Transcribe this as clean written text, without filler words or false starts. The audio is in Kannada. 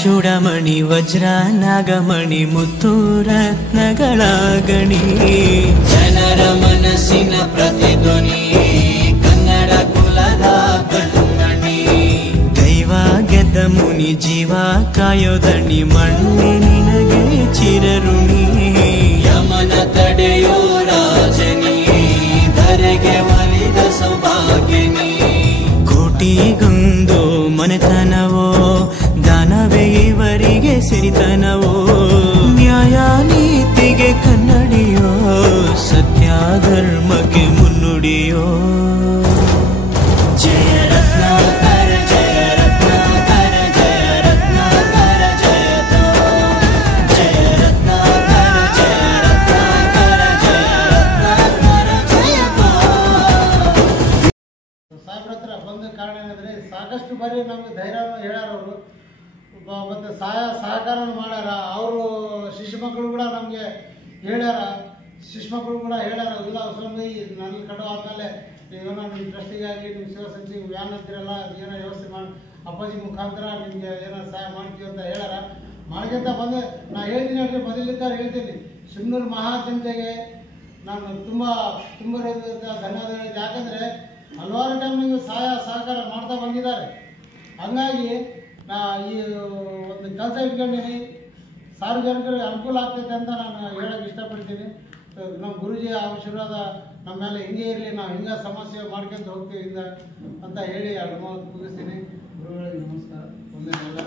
ಚೂಡಮಣಿ ವಜ್ರ ನಾಗಮಣಿ ಮುತ್ತು ರತ್ನಗಳ ಗಣಿ ಜನರ ಮನಸ್ಸಿನ ಪ್ರತಿಧ್ವನಿ ಕನ್ನಡ ಕುಲದ ಕಣ್ಣಣಿ ದೈವ ಗೆದ್ದ ಮುನಿ ಜೀವ ಕಾಯೋದಣಿ ಮಣ್ಣೆ ನಿನಗೆ ಚಿರಋಣಿ ಯಮನ ತಡೆಯೋ ರಾಜನಿ ಧರೆಗೆ ಒಲಿದ ಸೌಭಾಗ್ಯನಿ ಕೋಟಿಗೊಂದು ಮನೆತನವೋ ದಾನವೇ ಇವರಿಗೆ ಸಿರಿತನವೋ ನ್ಯಾಯ ನೀತಿಗೆ ಕನ್ನಡಿಯೋ ಸತ್ಯ ಧರ್ಮಕ್ಕೆ ಮುನ್ನುಡಿಯೋ ಜಯ ರತ್ನಾಕರ ಜಯ ರತ್ನಾಕರ ಜಯ ರತ್ನಾಕರ ಜಯತೋ ಜಯ ರತ್ನಾಕರ ಜಯ ರತ್ನಾಕರ ಜಯ ರತ್ನಾಕರ ಜಯತೋ. ಸಾಹೇಬ್ರ ಹತ್ರ ಬಂದ ಕಾರಣ ಏನಂದ್ರೆ ಸಾಕಷ್ಟು ಬಾರಿ ನಮ್ಗೆ ಧೈರ್ಯ ಹೇಳ್ಯಾರ ಅವರು ಮತ್ತು ಸಹಕಾರ ಮಾಡ್ಯಾರ. ಅವರು ಶಿಶು ಮಕ್ಕಳು ಕೂಡ ನಮಗೆ ಹೇಳ್ಯಾರ, ಶಿಶು ಮಕ್ಕಳು ಕೂಡ ಹೇಳ್ಯಾರ ಇಲ್ಲ ಸ್ವಾಮಿ ನನ್ನ ಕಡು ಆದಮೇಲೆ ಏನೋ ನಿಮ್ಮ ಟ್ರಸ್ಟಿಗಾಗಿ ನಿಮ್ಮ ಶಿವಸಂತಿ ವ್ಯಾನ್ ಅಂತಿರಲ್ಲ ಏನೋ ವ್ಯವಸ್ಥೆ ಮಾಡಿ ಅಪ್ಪಾಜಿ ಮುಖಾಂತರ ನಿಮಗೆ ಏನೋ ಸಹಾಯ ಮಾಡ್ತೀವಿ ಅಂತ ಹೇಳ್ಯಾರ. ಮಾಡ್ಕೊಂತ ಬಂದೆ ನಾ ಹೇಳ್ತೀನಿ ಹೇಳ್ರಿ ಮೊದಲಿದ್ದ ಹೇಳ್ತೀನಿ ಸಿಂಧೂರು ಮಹಾಜನತೆಗೆ ನಾನು ತುಂಬ ಧನ್ಯವಾದಗಳು. ಯಾಕಂದರೆ ಹಲವಾರು ಟೈಮ್ ನೀವು ಸಹಕಾರ ಮಾಡ್ತಾ ಬಂದಿದ್ದಾರೆ. ಹಂಗಾಗಿ ನಾ ಈ ಒಂದು ಕೆಲಸ ಇಟ್ಕೊಂಡಿನಿ, ಸಾರ್ವಜನಿಕರಿಗೆ ಅನುಕೂಲ ಆಗ್ತೈತೆ ಅಂತ ನಾನು ಹೇಳೋಕ್ಕೆ ಇಷ್ಟಪಡ್ತೀನಿ. ನಮ್ಮ ಗುರುಜಿ ಆಶೀರ್ವಾದ ನಮ್ಮ ಮೇಲೆ ಹಿಂಗೆ ಇರಲಿ, ನಾವು ಹಿಂಗೆ ಸಮಸ್ಯೆ ಮಾಡ್ಕೊಂತ ಹೋಗ್ತೀವಿ ಅಂತ ಹೇಳಿ ಅನುಭವ ಮುಗಿಸ್ತೀನಿ. ಗುರುಗಳಿಗೆ ನಮಸ್ಕಾರ. ಒಂದೇ ಎಲ್ಲ